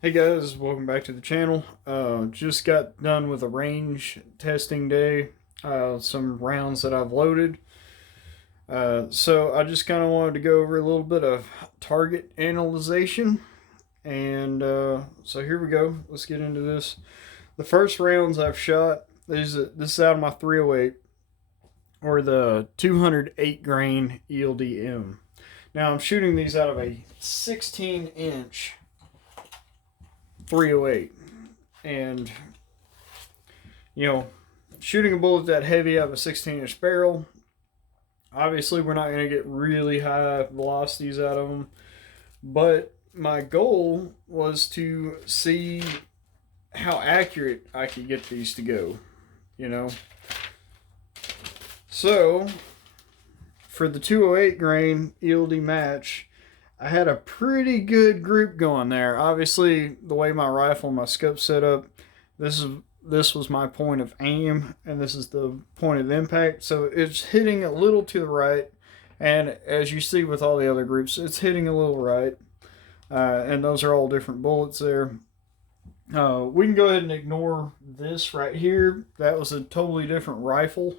Hey guys, welcome back to the channel. Just got done with a range testing day, some rounds that I've loaded. So I just kind of wanted to go over a little bit of target analyzation. And so here we go. Let's get into this. The first rounds I've shot, this is out of my 308, or the 208 grain ELDM. Now I'm shooting these out of a 16-inch 308. And you know, shooting a bullet that heavy out of a 16-inch barrel, obviously we're not going to get really high velocities out of them. But my goal was to see how accurate I could get these to go, you know. So for the 208 grain ELD match, I had a pretty good group going there. Obviously, the way my rifle, my scope set up, this was my point of aim, and this is the point of impact. So it's hitting a little to the right, and as you see with all the other groups, it's hitting a little right. And those are all different bullets there. We can go ahead and ignore this right here. That was a totally different rifle.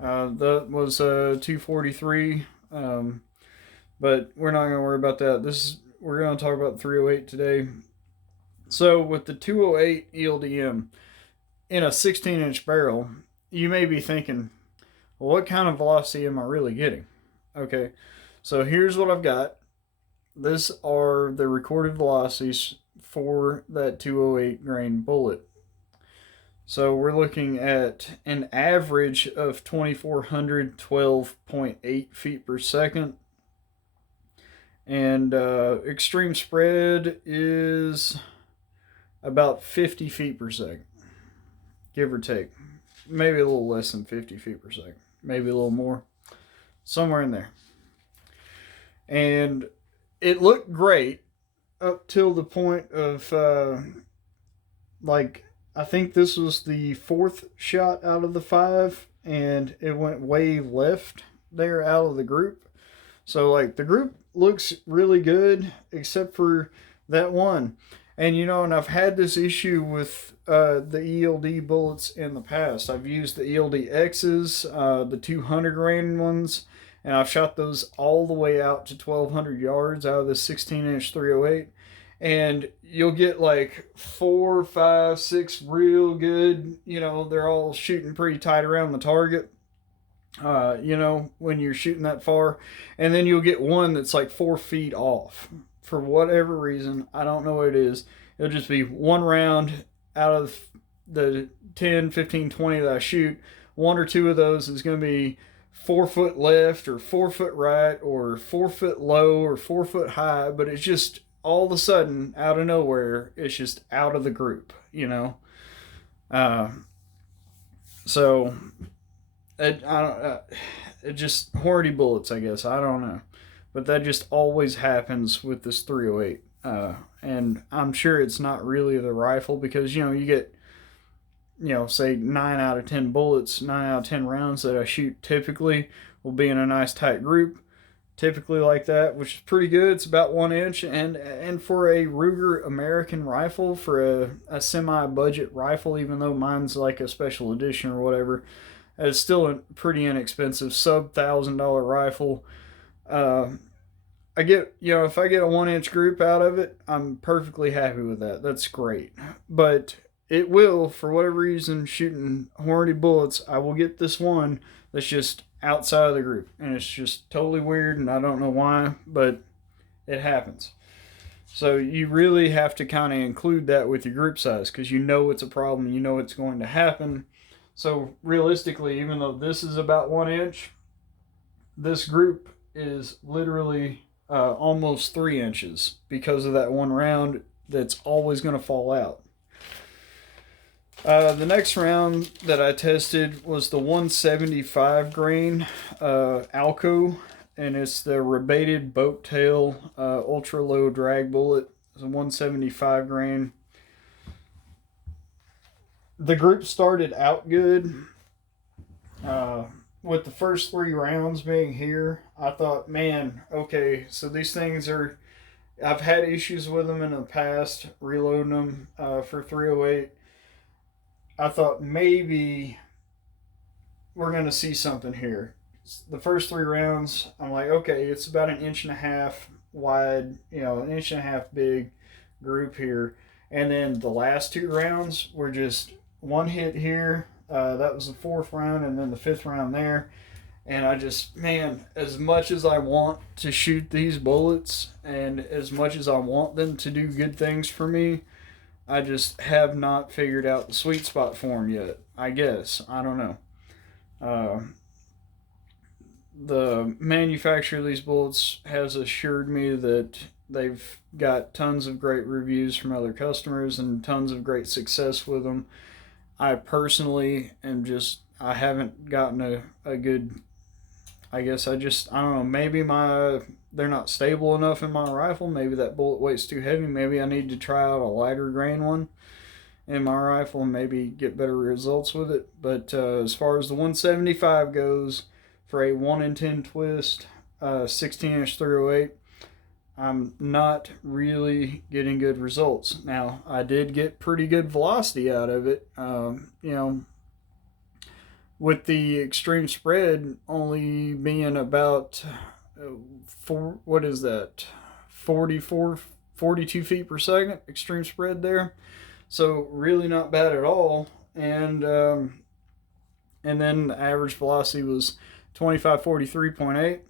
That was a 243. But we're not going to worry about that. We're going to talk about 308 today. So with the 208 ELDM in a 16-inch barrel, you may be thinking, well, what kind of velocity am I really getting? Okay, so here's what I've got. These are the recorded velocities for that 208 grain bullet. So we're looking at an average of 2,412.8 feet per second. And extreme spread is about 50 feet per second, give or take. Maybe a little less than 50 feet per second, maybe a little more, somewhere in there. And it looked great up till the point of I think this was the fourth shot out of the five, and it went way left there out of the group. So like the group looks really good except for that one. And and I've had this issue with the ELD bullets in the past. I've used the ELD X's, the 200 grain ones, and I've shot those all the way out to 1,200 yards out of the 16-inch 308. And you'll get like 4, 5, 6 real good, they're all shooting pretty tight around the target. When you're shooting that far, and then you'll get one that's like 4 feet off for whatever reason. I don't know what it is. It'll just be one round out of the 10, 15, 20 that I shoot. One or two of those is going to be 4 foot left or 4 foot right or 4 foot low or 4 foot high, but it's just all of a sudden out of nowhere, it's just out of the group. So it just horny bullets, I guess. I don't know, but that just always happens with this 308. And I'm sure it's not really the rifle because you get say 9 out of 10 bullets, 9 out of 10 rounds that I shoot typically will be in a nice tight group, typically like that, which is pretty good. It's about 1 inch, and for a Ruger American rifle, for a semi budget rifle, even though mine's like a special edition or whatever. It's still a pretty inexpensive sub $1,000 rifle. I get, if I get a 1 inch group out of it, I'm perfectly happy with that. That's great. But it will, for whatever reason, shooting horny bullets, I will get this one that's just outside of the group. And it's just totally weird, and I don't know why, but it happens. So you really have to kind of include that with your group size because it's a problem, it's going to happen. So realistically, even though this is about 1 inch, this group is literally almost 3 inches because of that one round that's always going to fall out. The next round that I tested was the 175 grain Alco, and it's the rebated boat tail ultra low drag bullet. It's a 175 grain. The group started out good. With the first 3 rounds being here, I thought, man, okay, so these things are I've had issues with them in the past, reloading them for 308. I thought maybe we're going to see something here. The first 3 rounds, I'm like, okay, it's about an inch and a half wide, an inch and a half big group here. And then the last 2 rounds were just one hit here. That was the fourth round, and then the fifth round there. And I just, man, as much as I want to shoot these bullets and as much as I want them to do good things for me, I just have not figured out the sweet spot for them yet. I guess. I don't know. The manufacturer of these bullets has assured me that they've got tons of great reviews from other customers and tons of great success with them. I personally I haven't gotten a good, I guess I don't know, maybe they're not stable enough in my rifle. Maybe that bullet weight's too heavy. Maybe I need to try out a lighter grain one in my rifle and maybe get better results with it. But as far as the 175 goes, for a 1 in 10 twist, 16-inch 308, I'm not really getting good results. Now, I did get pretty good velocity out of it. With the extreme spread only being about 42 feet per second extreme spread there, so really not bad at all. And then the average velocity was 2543.8,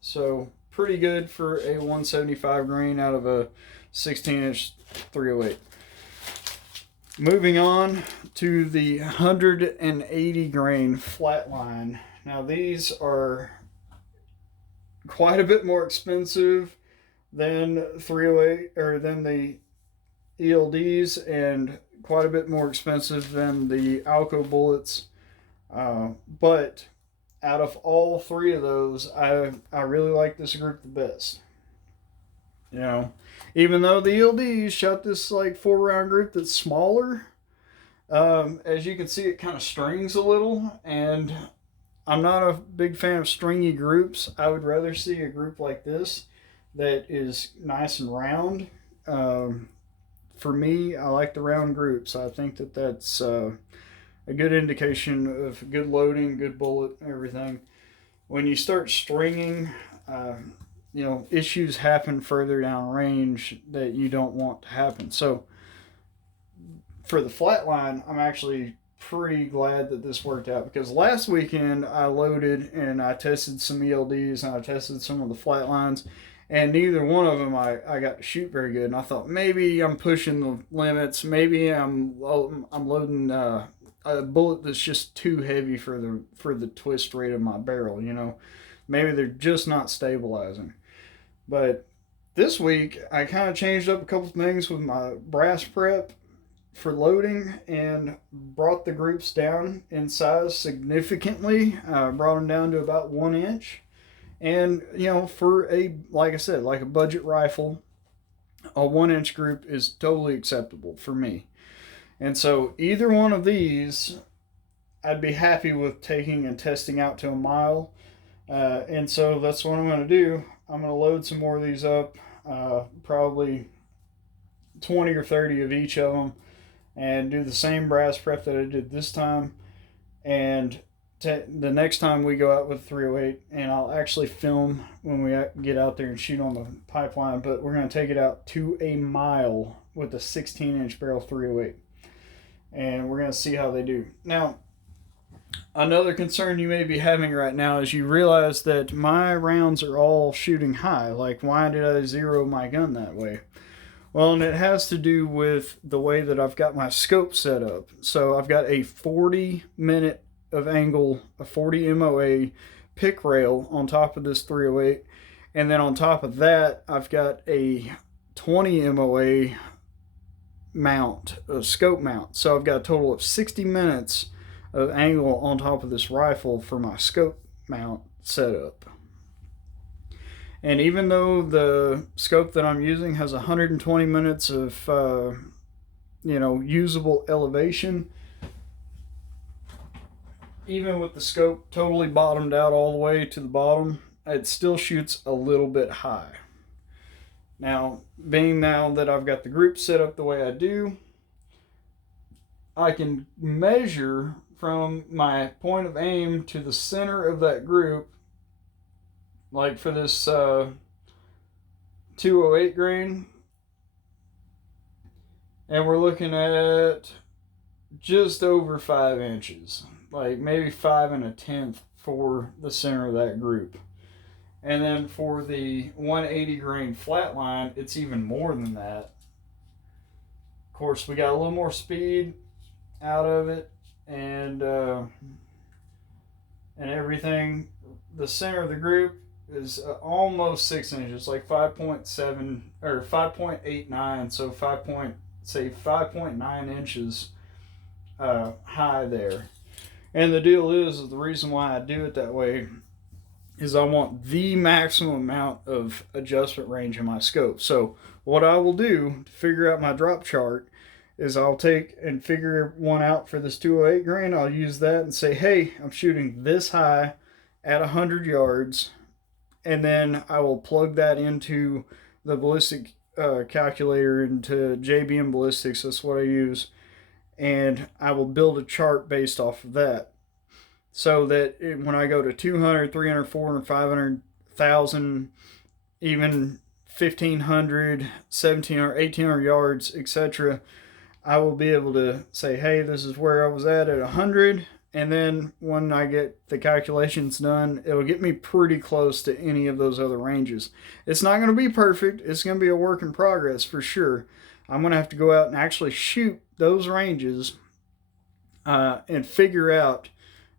so pretty good for a 175 grain out of a 16-inch 308. Moving on to the 180 grain flatline. Now these are quite a bit more expensive than 308 or than the ELDs, and quite a bit more expensive than the Alco bullets. But out of all three of those, I really like this group the best. Even though the ELDs shot this like 4-round group that's smaller, as you can see, it kind of strings a little, and I'm not a big fan of stringy groups. I would rather see a group like this that is nice and round. For me, I like the round groups. I think that's a good indication of good loading, good bullet, everything. When you start stringing, issues happen further down range that you don't want to happen. So for the flatline, I'm actually pretty glad that this worked out, because last weekend I loaded and I tested some ELDs and I tested some of the flatlines, and neither one of them I got to shoot very good. And I thought maybe I'm pushing the limits. Maybe I'm loading a bullet that's just too heavy for the twist rate of my barrel. Maybe they're just not stabilizing. But this week I kind of changed up a couple things with my brass prep for loading and brought the groups down in size significantly. Brought them down to about 1 inch. And, for like I said, like a budget rifle, a 1 inch group is totally acceptable for me. And so either one of these, I'd be happy with taking and testing out to a mile. And so that's what I'm going to do. I'm going to load some more of these up, probably 20 or 30 of each of them, and do the same brass prep that I did this time. And the next time we go out with 308, and I'll actually film when we get out there and shoot on the pipeline, but we're going to take it out to a mile with a 16-inch barrel 308. And we're going to see how they do. Now, another concern you may be having right now is you realize that my rounds are all shooting high. Like, why did I zero my gun that way? Well, and it has to do with the way that I've got my scope set up. So I've got a 40 minute of angle, a 40 MOA pick rail on top of this 308. And then on top of that, I've got a 20 MOA mount, a scope mount. So I've got a total of 60 minutes of angle on top of this rifle for my scope mount setup. And even though the scope that I'm using has 120 minutes of usable elevation, even with the scope totally bottomed out all the way to the bottom, it still shoots a little bit high. Now, being now that I've got the group set up the way I do, I can measure from my point of aim to the center of that group, like for this 208 grain, and we're looking at just over 5 inches, like maybe 5 1/10 for the center of that group. And then for the 180 grain flat line, it's even more than that. Of course, we got a little more speed out of it, and everything. The center of the group is almost 6 inches, like 5.7 or 5.89, so 5.9 inches high there. And the deal is the reason why I do it that way is I want the maximum amount of adjustment range in my scope. So what I will do to figure out my drop chart is I'll take and figure one out for this 208 grain. I'll use that and say, hey, I'm shooting this high at 100 yards. And then I will plug that into the ballistic calculator, into JBM Ballistics. That's what I use. And I will build a chart based off of that. So that when I go to 200, 300, 400, 500,000, even 1,500, 1,700, 1,800 yards, etc., I will be able to say, hey, this is where I was at 100. And then when I get the calculations done, it'll get me pretty close to any of those other ranges. It's not going to be perfect. It's going to be a work in progress for sure. I'm going to have to go out and actually shoot those ranges and figure out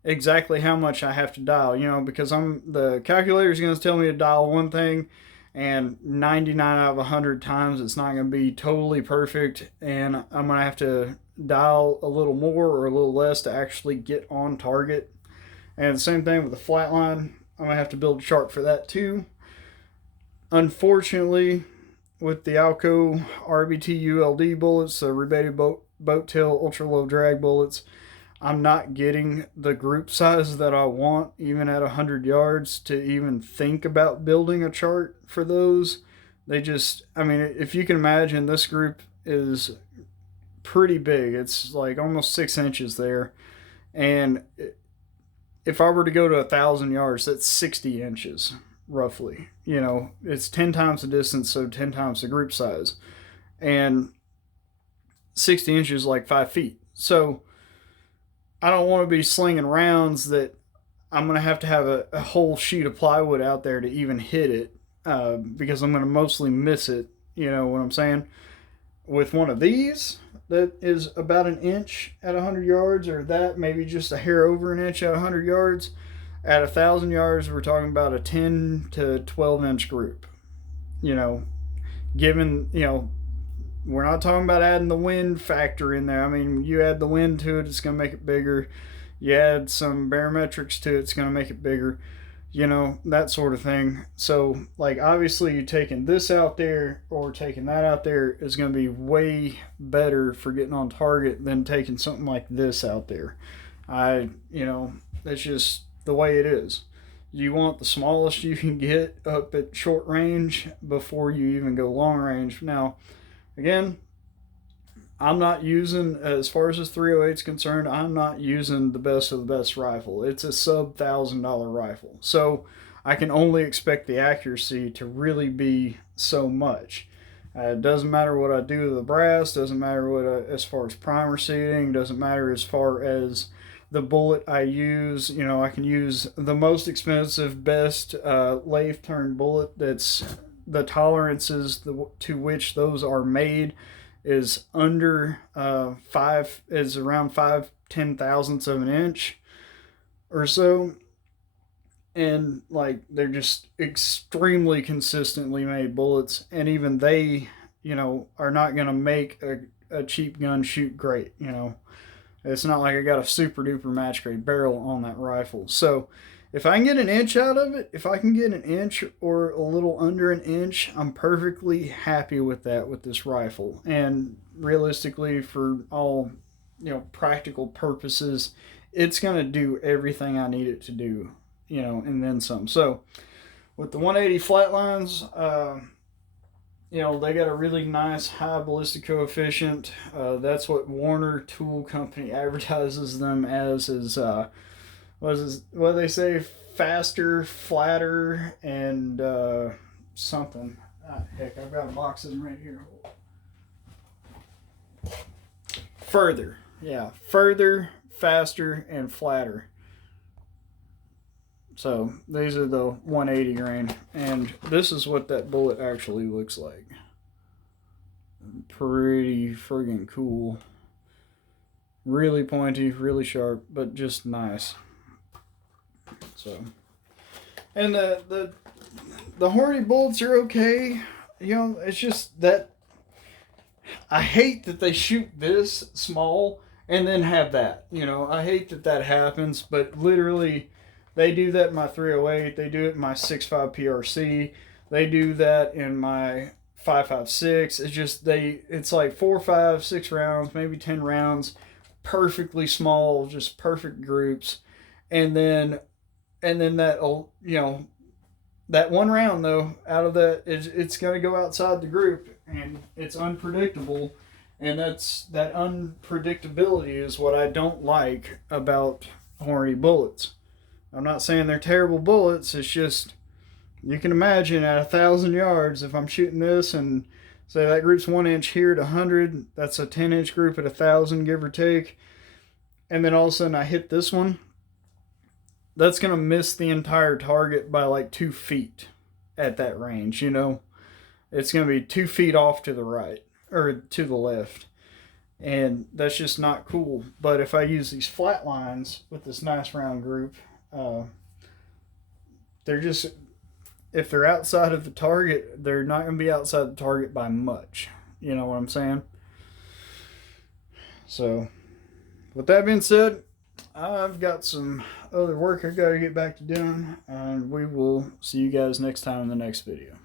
exactly how much I have to dial, because the calculator is going to tell me to dial one thing, and 99 out of 100 times it's not going to be totally perfect, and I'm going to have to dial a little more or a little less to actually get on target. And the same thing with the flatline. I'm going to have to build a chart for that too. Unfortunately, with the Alco RBT ULD bullets, the rebated boat tail ultra low drag bullets, I'm not getting the group size that I want, even at 100 yards, to even think about building a chart for those. If you can imagine, this group is pretty big. It's like almost 6 inches there. And if I were to go to 1,000 yards, that's 60 inches, roughly. It's 10 times the distance, so 10 times the group size. And 60 inches is like 5 feet. So I don't want to be slinging rounds that I'm going to have a whole sheet of plywood out there to even hit it, because I'm going to mostly miss it. You know what I'm saying? With one of these that is about an inch at 100 yards, or that maybe just a hair over an inch at 100 yards, at 1,000 yards, we're talking about a 10 to 12 inch group. Given, we're not talking about adding the wind factor in there. You add the wind to it, it's going to make it bigger. You add some barometrics to it, it's going to make it bigger. That sort of thing. So, obviously, you taking this out there or taking that out there is going to be way better for getting on target than taking something like this out there. That's just the way it is. You want the smallest you can get up at short range before you even go long range. Now, again, I'm not using, as far as this 308 is concerned, I'm not using the best of the best rifle. It's a sub $1,000 rifle. So I can only expect the accuracy to really be so much. It doesn't matter what I do to the brass, doesn't matter as far as primer seating, doesn't matter as far as the bullet I use. I can use the most expensive, best lathe turned bullet that's the tolerances to which those are made is under around 5/10,000ths of an inch or so, and they're just extremely consistently made bullets, and even they are not going to make a cheap gun shoot great. It's not like I got a super duper match grade barrel on that rifle. So if I can get an inch out of it, if I can get an inch or a little under an inch, I'm perfectly happy with that with this rifle. And realistically, for all practical purposes, it's going to do everything I need it to do, and then some. So with the 180 flatlines, you know, they got a really nice high ballistic coefficient. That's what Warner Tool Company advertises them as. What do they say? Faster, flatter, and something. Heck, I've got a box of them right here. Further, yeah, further, faster, and flatter. So these are the 180 grain, and this is what that bullet actually looks like. Pretty friggin' cool. Really pointy, really sharp, but just nice. So, and the Hornady bullets are okay. You know, it's just that I hate that they shoot this small and then have that. You know, I hate that that happens, but literally they do that in my 308. They do it in my 6.5 PRC. They do that in my 5.56. It's just it's like 4, 5, 6 rounds, maybe 10 rounds, perfectly small, just perfect groups. And then that, you know, that one round though, out of that, it's going to go outside the group, and it's unpredictable. And that unpredictability is what I don't like about Hornady bullets. I'm not saying they're terrible bullets. It's just, you can imagine at 1,000 yards, if I'm shooting this and say that group's 1 inch here to 100, that's a 10-inch group at 1,000, give or take. And then all of a sudden I hit this one, that's going to miss the entire target by like 2 feet at that range, you know. It's going to be 2 feet off to the right, or to the left. And that's just not cool. But if I use these flat lines with this nice round group, they're just, if they're outside of the target, they're not going to be outside the target by much. You know what I'm saying? So, with that being said, I've got some other work I got to get back to doing, and we will see you guys next time in the next video.